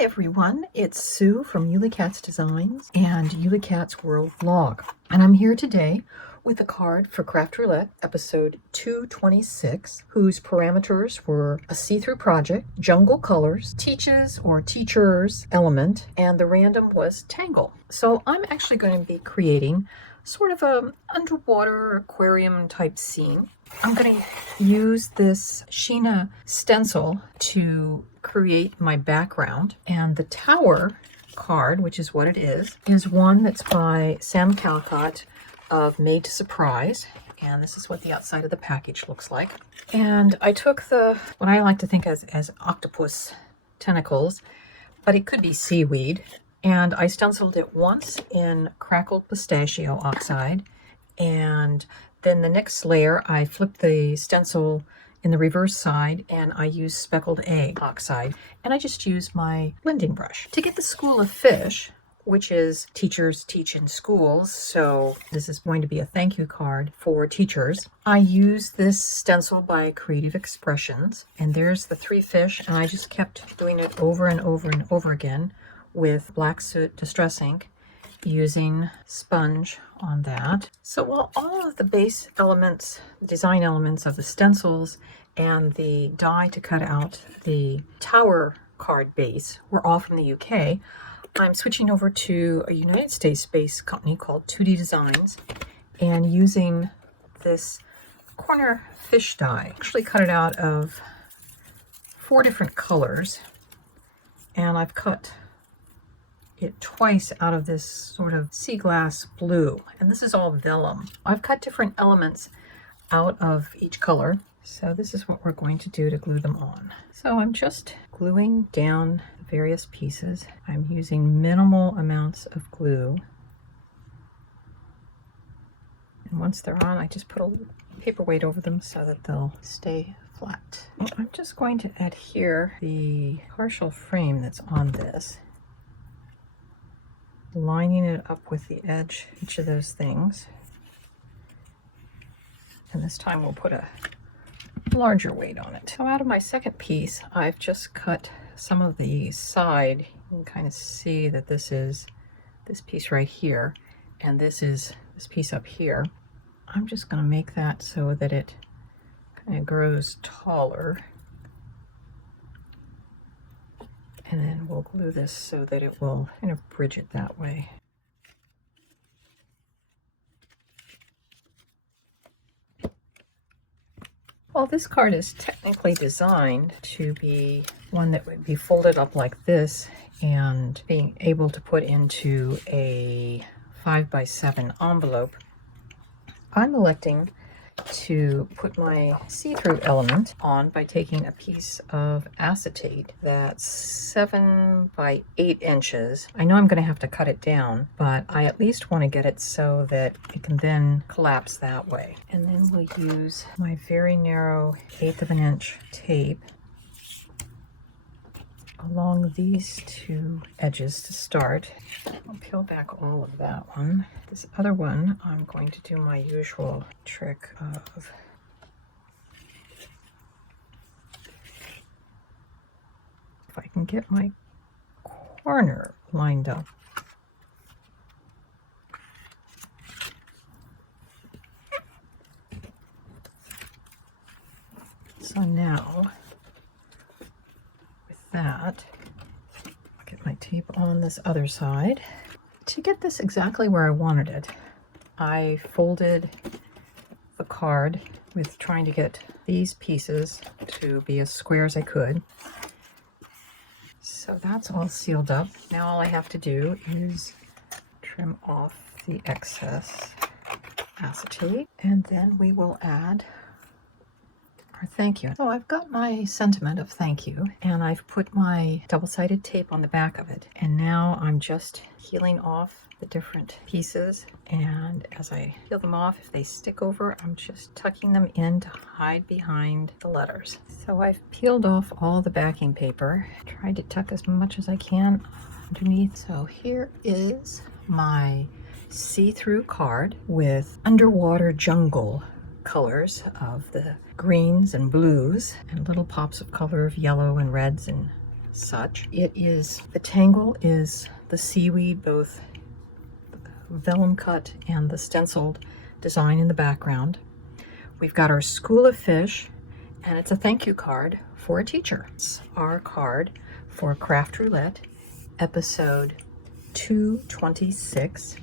Hi everyone, it's Sue from Yuli Cats Designs and Yuli Cats World Vlog. And I'm here today with a card for Craft Roulette, episode 226, whose parameters were a see-through project, jungle colors, teaches or teachers element, and the random was tangle. So I'm actually going to be creating sort of a underwater aquarium type scene. I'm going to use this Sheena stencil to create my background, and the tower card, which is what it is one that's by Sam Calcott of Made to Surprise, and this is what the outside of the package looks like. And I took what I like to think as octopus tentacles, but it could be seaweed, and I stenciled it once in crackled pistachio oxide, and then the next layer I flipped the stencil in the reverse side and I used speckled egg oxide, and I just used my blending brush. To get the school of fish, which is teachers teach in schools, so this is going to be a thank you card for teachers, I used this stencil by Creative Expressions, and there's the 3 fish, and I just kept doing it over and over and over again with Black Soot Distress ink, using sponge on that. So while all of the base elements, the design elements of the stencils and the die to cut out the tower card base were all from the UK, I'm switching over to a United States-based company called 2D Designs and using this corner fish die. Actually cut it out of 4 different colors, and I've cut it twice out of this sort of sea glass blue, and this is all vellum. I've cut different elements out of each color, so this is what we're going to do to glue them on. So I'm just gluing down various pieces. I'm using minimal amounts of glue, and once they're on, I just put a paperweight over them so that they'll stay flat. And I'm just going to adhere the partial frame that's on this, lining it up with the edge, each of those things. And this time we'll put a larger weight on it. So out of my second piece, I've just cut some of the side. You can kind of see that this is this piece right here, and this is this piece up here. I'm just going to make that so that it kind of grows taller. And then we'll glue this so that it will kind of bridge it that way. Well, this card is technically designed to be one that would be folded up like this and being able to put into a 5x7 envelope. I'm electing to put my see-through element on by taking a piece of acetate that's 7 by 8 inches. I know I'm going to have to cut it down, but I at least want to get it so that it can then collapse that way. And then we'll use my very narrow 1/8 of an inch tape along these 2 edges to start. I'll peel back all of that one. This other one, I'm going to do my usual trick of if I can get my corner lined up. So now that, I'll get my tape on this other side. To get this exactly where I wanted it, I folded the card with trying to get these pieces to be as square as I could. So that's all sealed up. Now all I have to do is trim off the excess acetate, and then we will add our thank you. So I've got my sentiment of thank you, and I've put my double-sided tape on the back of it, and now I'm just peeling off the different pieces, and as I peel them off, if they stick over, I'm just tucking them in to hide behind the letters. So I've peeled off all the backing paper, tried to tuck as much as I can underneath. So here is my see-through card with underwater jungle colors of the greens and blues and little pops of color of yellow and reds and such. It is, the tangle is the seaweed, both vellum cut and the stenciled design in the background. We've got our school of fish, and it's a thank you card for a teacher. It's our card for Craft Roulette, episode 226.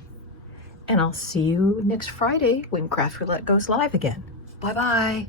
And I'll see you next Friday when Craft Roulette goes live again. Bye-bye.